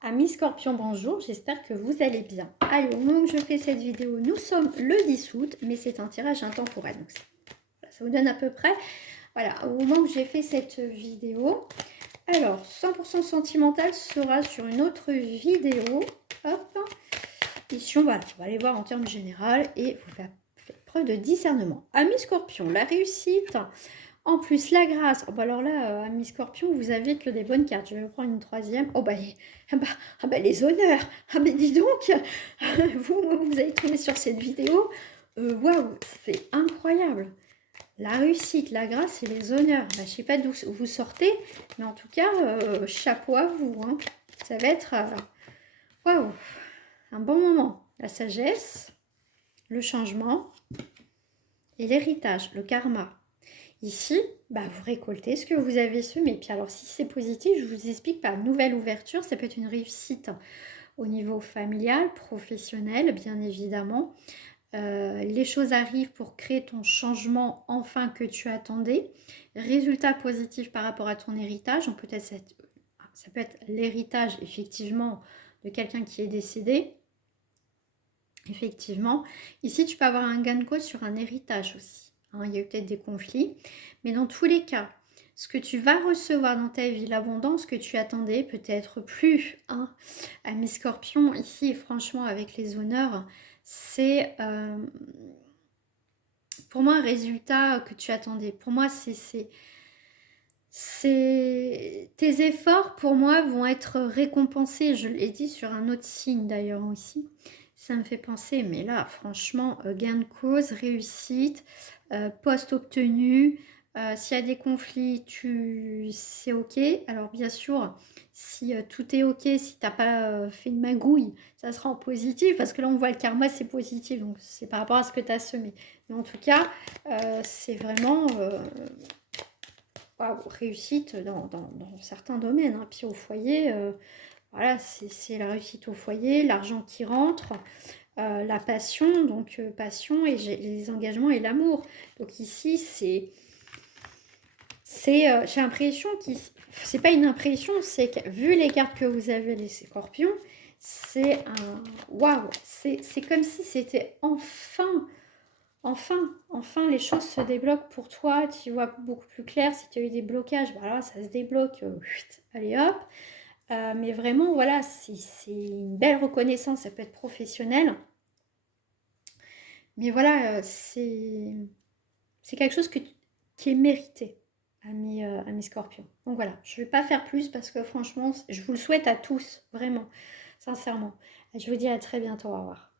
Amis Scorpion, bonjour, j'espère que vous allez bien. Allez, au moment où je fais cette vidéo, nous sommes le 10 août, mais c'est un tirage intemporel. Donc voilà, ça vous donne à peu près, voilà, au moment où j'ai fait cette vidéo. Alors, 100% sentimental sera sur une autre vidéo. Hop, ici, voilà, on va aller voir en termes généraux et vous faire preuve de discernement. Amis Scorpion, la réussite... En plus, la grâce. Oh, bah alors là, ami Scorpion, vous avez que des bonnes cartes. Je vais prendre une troisième. Oh, bah, les honneurs. Ah, mais dis donc, vous avez trouvé sur cette vidéo. Waouh, c'est incroyable. La réussite, la grâce et les honneurs. Bah, je ne sais pas d'où vous sortez, mais en tout cas, chapeau à vous. Hein. Ça va être waouh, un bon moment. La sagesse, le changement et l'héritage, le karma. Ici, bah, vous récoltez ce que vous avez semé. Puis alors, si c'est positif, je vous explique par nouvelle ouverture. Ça peut être une réussite au niveau familial, professionnel, bien évidemment. Les choses arrivent pour créer ton changement enfin que tu attendais. Résultat positif par rapport à ton héritage. Donc peut-être ça peut être l'héritage, effectivement, de quelqu'un qui est décédé. Effectivement. Ici, tu peux avoir un gain de cause sur un héritage aussi. Hein, il y a eu peut-être des conflits. Mais dans tous les cas, ce que tu vas recevoir dans ta vie, l'abondance que tu attendais, peut-être plus, hein, ami Scorpion, ici, franchement, avec les honneurs, c'est pour moi un résultat que tu attendais. Pour moi, tes efforts, pour moi, vont être récompensés. Je l'ai dit sur un autre signe d'ailleurs aussi. Ça me fait penser, mais là, franchement, gain de cause, réussite, poste obtenu. S'il y a des conflits, c'est ok. Alors bien sûr, si tout est ok, si tu n'as pas fait une magouille, ça sera en positif, parce que là on voit le karma, c'est positif, donc c'est par rapport à ce que tu as semé. Mais en tout cas, c'est vraiment réussite dans certains domaines. Hein. Puis au foyer, voilà, c'est la réussite au foyer, l'argent qui rentre. La passion, donc passion et les engagements et l'amour. Donc ici, j'ai l'impression c'est pas une impression, c'est que vu les cartes que vous avez les scorpions, c'est un waouh, c'est comme si c'était enfin les choses se débloquent pour toi, tu vois beaucoup plus clair. Si tu as eu des blocages, bah là ça se débloque, allez hop. Mais vraiment voilà, c'est une belle reconnaissance, ça peut être professionnel. Mais voilà, c'est quelque chose qui est mérité, ami Scorpion. Donc voilà, je ne vais pas faire plus parce que franchement, je vous le souhaite à tous, vraiment, sincèrement. Je vous dis à très bientôt, au revoir.